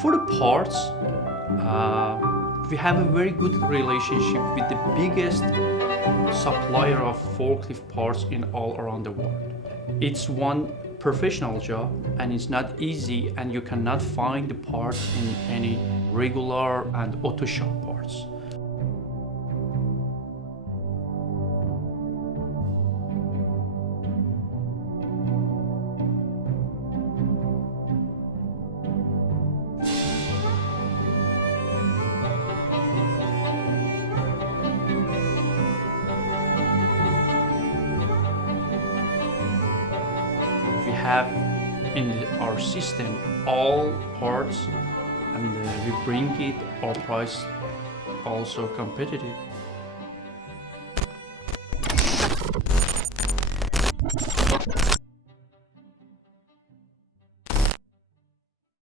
For the parts, we have a very good relationship with the biggest supplier of forklift parts in all around the world. It's one professional job and it's not easy, and you cannot find the parts in any regular and auto shop parts. We have in our system all parts, and we bring it, our price also competitive.